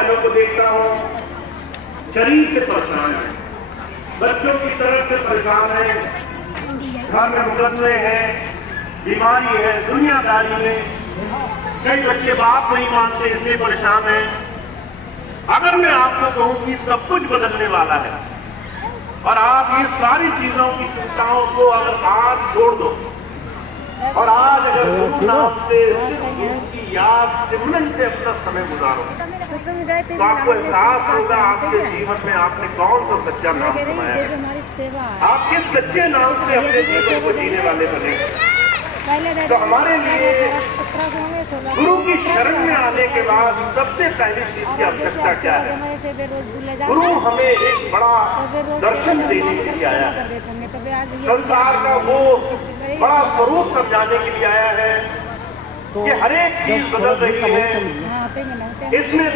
बहनों को देखता हूँ शरीर से परेशान है, बच्चों की तरफ से परेशान है, घर में मुकदमे हैं, बीमारी है, दुनियादारी में कई बच्चे बाप नहीं मानते इसलिए परेशान हैं। अगर मैं आपको कहूं कि सब कुछ बदलने वाला है और आप ये सारी चीजों की चिंताओं को अगर आज छोड़ दो और आज अगर गुरु नाम से गुरु की याद सिमरन से अपना समय गुजारो तो आपको एहसास होगा आपके जीवन में आपने कौन सा सच्चा नाम कमाया है, आप किस सच्चे नाम से अपने जीवन को जीने वाले बने। तो हमारे लिए गुरु की शरण में आने के बाद सबसे पहली चीज की आवश्यकता क्या है? गुरु हमें एक बड़ा दर्शन देने के लिए आया है, संसार का वो बड़ा स्वरूप समझाने के लिए आया है कि हर एक चीज बदल रही है। इसमें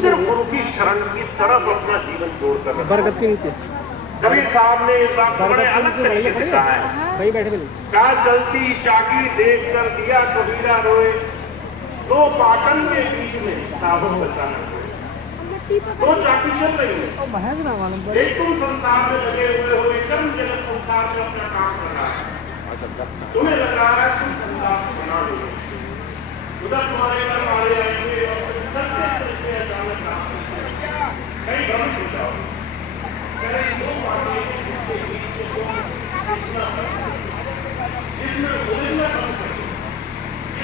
सिर्फ गुरु की शरण की तरफ अपना जीवन छोड़कर बरगद के नीचे कबीर साहब ने इस बात को बड़े अलग तरीके से कहा है। कहा चलती चाकी देख कर दिया कबीरा रोए, दो पाटन के बीच में साधु बचाना रोए। दो चाकी चल रही है, एक तुम संसार में लगे हुए हो, एक कर्म जगत संसार में अपना काम कर रहा है, तुम्हें लग रहा है तुम संसार को बना लोगे, उधर तुम्हारे घर वाले आएंगे और सबसे अचानक कई भ्रम हो जाओ।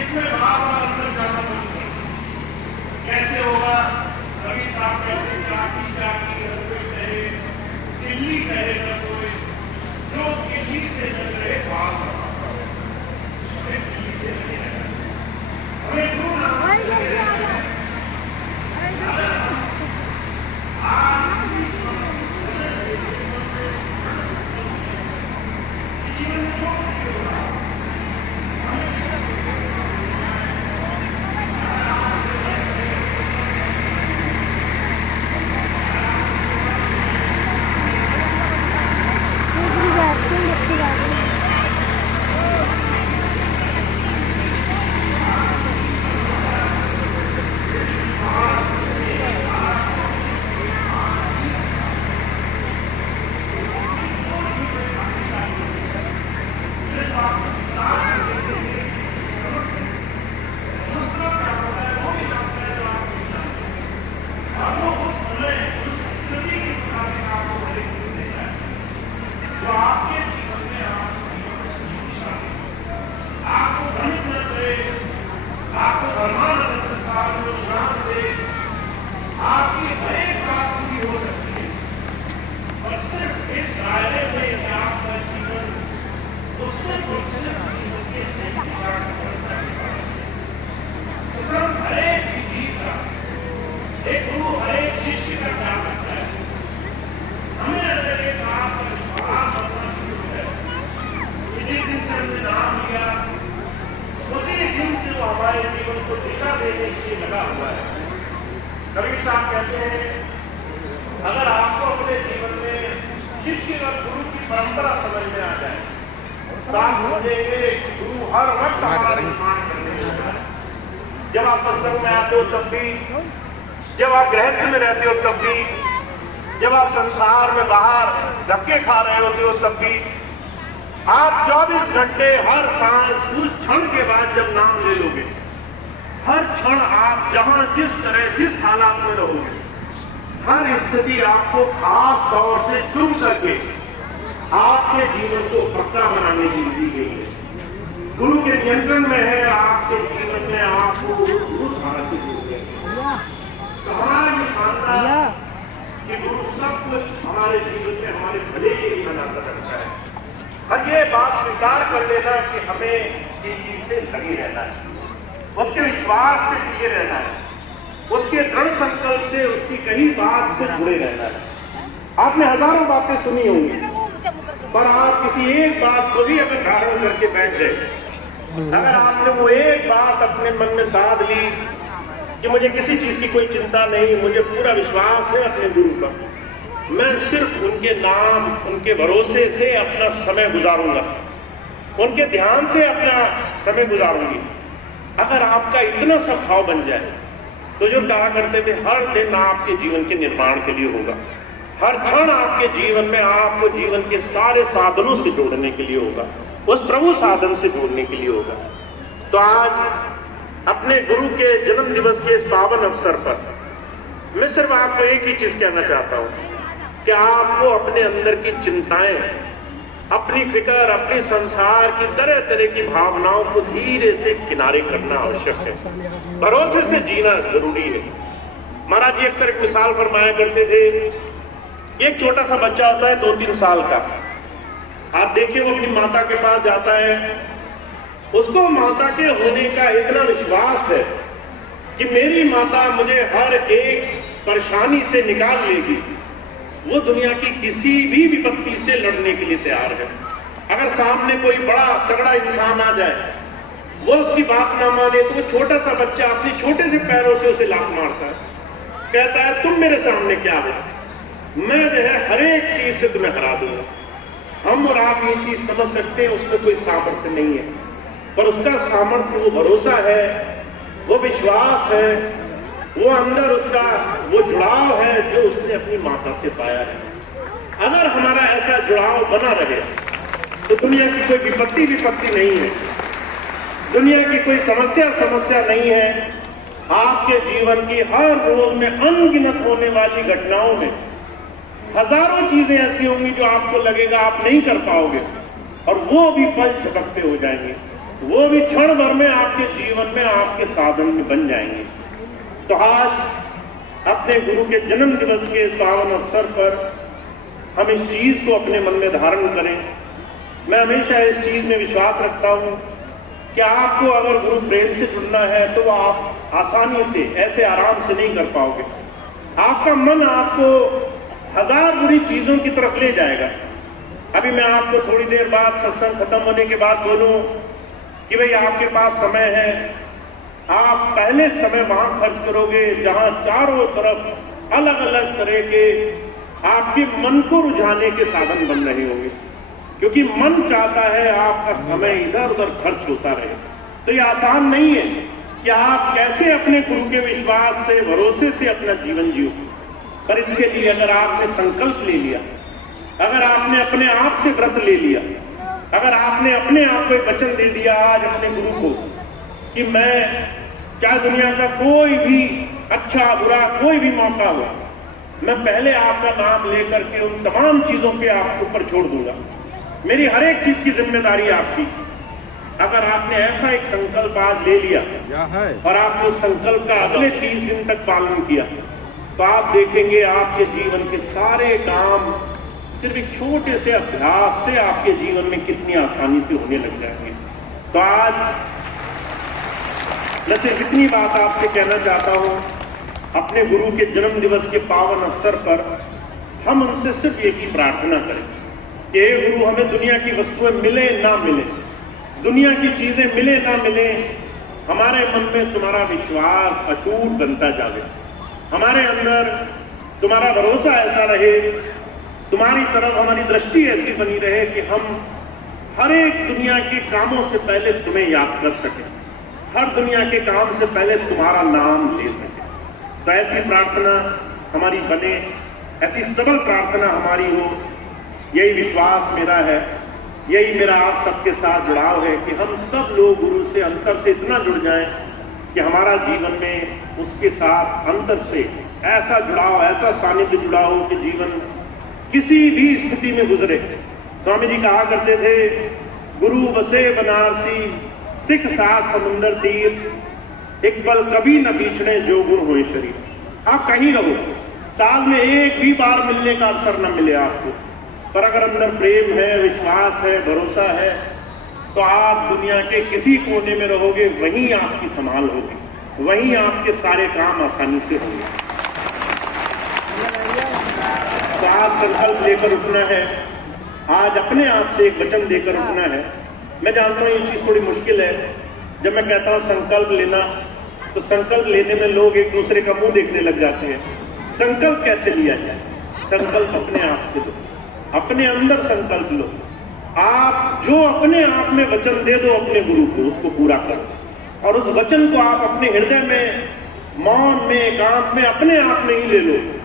इसमें बार-बार अंदर जाना पड़ता है। कैसे होगा? कभी साहब कहते जाती जाती कोई कहे दिल्ली कहेगा, कोई जो दिल्ली से चल रहे बात हमें दिल्ली से नहीं रहना, हमें गुरु नानक से रहना है। कबीर साहब कहते हैं अगर आपको अपने जीवन में शिष्य और गुरु की परंपरा समझ में आ जाए तो आप समझेंगे गुरु हर वक्त हमारा निर्माण करने में होता है। जब आप सत्संग में आते हो तब भी, जब आप गृहस्थ में रहते हो तब भी, जब आप संसार में बाहर धक्के खा रहे होते हो तब भी, आप 24 घंटे हर सांस उस क्षण के बाद जब नाम ले लोगे, हर क्षण आप जहां जिस तरह जिस हालात में रहोगे, हर स्थिति आपको खास तौर से चुन करके आपके जीवन को पक्का बनाने की दी गई है। गुरु के नियंत्रण में है आपके जीवन में, आपको गुरु सारा की जरूरत है। हमारा ये मानना कि गुरु सब कुछ हमारे जीवन में हमारे भले के लिए बनाता रखता है, और ये बात स्वीकार कर लेना कि हमें इस चीज से लगी रहना है, उसके विश्वास से टिके रहना है, उसके दृढ़ संकल्प से, उसकी कही बात से जुड़े रहना है। आपने हजारों बातें सुनी होंगी, पर आप किसी एक बात को भी अगर धारण करके बैठ गए, अगर आपने वो एक बात अपने मन में साध ली कि मुझे किसी चीज की कोई चिंता नहीं, मुझे पूरा विश्वास है अपने गुरु पर, मैं सिर्फ उनके नाम, उनके भरोसे से अपना समय गुजारूंगा, उनके ध्यान से अपना समय गुजारूंगी, अगर आपका इतना सा भाव बन जाए तो जो कहा करते थे हर दिन आपके जीवन के निर्माण के लिए होगा, हर क्षण आपके जीवन में आपको जीवन के सारे साधनों से जोड़ने के लिए होगा, उस प्रभु साधन से जोड़ने के लिए होगा। तो आज अपने गुरु के जन्म दिवस के इस पावन अवसर पर मैं सिर्फ आपको एक ही चीज कहना चाहता हूं कि आपको अपने अंदर की चिंताएं, अपनी फिक्र, अपने संसार की तरह तरह की भावनाओं को धीरे से किनारे करना आवश्यक है, भरोसे से जीना जरूरी है। महाराज जी अक्सर एक मिसाल फरमाया करते थे, एक छोटा सा बच्चा होता है 2-3 साल का, आप देखिए वो अपनी माता के पास जाता है, उसको माता के होने का इतना विश्वास है कि मेरी माता मुझे हर एक परेशानी से निकाल लेगी, वो दुनिया की किसी भी विपत्ति से लड़ने के लिए तैयार है। अगर सामने कोई बड़ा तगड़ा इंसान आ जाए, वो उसकी बात ना माने, तो वो छोटा सा बच्चा अपने छोटे से पैरों से उसे लात मारता है, कहता है तुम मेरे सामने क्या हो, मैं जो है हर एक चीज से तुम्हें हरा दूंगा। हम और आप ये चीज समझ सकते हैं उसमें कोई सामर्थ्य नहीं है, पर उसका सामर्थ्य, वो भरोसा है, वो विश्वास है, वो अंदर उसका वो जुड़ाव है जो उसने अपनी माता से पाया है। अगर हमारा ऐसा जुड़ाव बना रहे तो दुनिया की कोई विपत्ति नहीं है, दुनिया की कोई समस्या नहीं है। आपके जीवन की हर रोज में अनगिनत होने वाली घटनाओं में हजारों चीजें ऐसी होंगी जो आपको लगेगा आप नहीं कर पाओगे, और वो भी पल झपकते हो जाएंगे, वो भी क्षण भर में आपके जीवन में आपके साधन में बन जाएंगे। तो आज अपने गुरु के जन्म दिवस के पावन अवसर पर हम इस चीज को अपने मन में धारण करें। मैं हमेशा इस चीज में विश्वास रखता हूं कि आपको अगर गुरु प्रेम से जुड़ना है तो आप आसानी से, ऐसे आराम से नहीं कर पाओगे। आपका मन आपको हजार बुरी चीजों की तरफ ले जाएगा। अभी मैं आपको थोड़ी देर बाद, सत्संग खत्म होने के बाद बोलूं कि भाई आपके पास समय है, आप पहले समय वहां खर्च करोगे जहां चारों तरफ अलग अलग तरह के आपके मन को रुझाने के साधन बन रहे होंगे, क्योंकि मन चाहता है आपका समय इधर उधर खर्च होता रहे। तो ये आसान नहीं है कि आप कैसे अपने गुरु के विश्वास से, भरोसे से अपना जीवन जियो, पर इसके लिए अगर आपने संकल्प ले लिया, अगर आपने अपने आप से व्रत ले लिया, अगर आपने अपने आप को वचन दे दिया आज अपने गुरु को कि मैं चाहे दुनिया का कोई भी अच्छा बुरा कोई भी मौका हो, मैं पहले आपका नाम लेकर के उन तमाम चीजों के आपके ऊपर छोड़ दूंगा, मेरी हर एक चीज की जिम्मेदारी आपकी। अगर आपने ऐसा एक संकल्प आज ले लिया और आपने उस संकल्प का अगले 30 दिन तक पालन किया, तो आप देखेंगे आपके जीवन के सारे काम सिर्फ एक छोटे से अभ्यास से आपके जीवन में कितनी आसानी से होने लग जाएंगे। तो आज मैं सिर्फ इतनी बात आपसे कहना चाहता हूं, अपने गुरु के जन्म दिवस के पावन अवसर पर हम उनसे सिर्फ एक ही प्रार्थना करें कि हे गुरु, हमें दुनिया की वस्तुएं मिले ना मिले, दुनिया की चीजें मिले ना मिले, हमारे मन में तुम्हारा विश्वास अटूट बनता जाए, हमारे अंदर तुम्हारा भरोसा ऐसा रहे, तुम्हारी तरफ हमारी दृष्टि ऐसी बनी रहे कि हम हर एक दुनिया के कामों से पहले तुम्हें याद कर सकें, हर दुनिया के काम से पहले तुम्हारा नाम ले सकें। तो ऐसी प्रार्थना हमारी बने, ऐसी सबल प्रार्थना हमारी हो, यही विश्वास मेरा है, यही मेरा आप सबके साथ जुड़ाव है कि हम सब लोग गुरु से अंतर से इतना जुड़ जाएं कि हमारा जीवन में उसके साथ अंतर से ऐसा जुड़ाव, ऐसा सानिध्य जुड़ा हो कि जीवन किसी भी स्थिति में गुजरे। स्वामी जी कहा करते थे, गुरु बसे बनारसी, सिख साथ समुंदर तीर, एक पल कभी न बीछने जो गुण होए शरीर। आप कहीं रहो, साल में एक भी बार मिलने का अवसर न मिले आपको, पर अगर अंदर प्रेम है, विश्वास है, भरोसा है, तो आप दुनिया के किसी कोने में रहोगे, वहीं आपकी संभाल होगी, वहीं आपके सारे काम आसानी से होंगे। तो आज संकल्प लेकर उठना है, आज अपने आप से एक वचन देकर उठना है। मैं जानता हूं ये चीज थोड़ी मुश्किल है, जब मैं कहता हूं संकल्प लेना, तो संकल्प लेने में लोग एक दूसरे का मुंह देखने लग जाते हैं। संकल्प कैसे लिया जाए? संकल्प अपने आप से लो, अपने अंदर संकल्प लो। आप जो अपने आप में वचन दे दो अपने गुरु को, उसको पूरा करो, और उस वचन को आप अपने हृदय में मौन में, एकांत में, अपने आप में ही ले लो।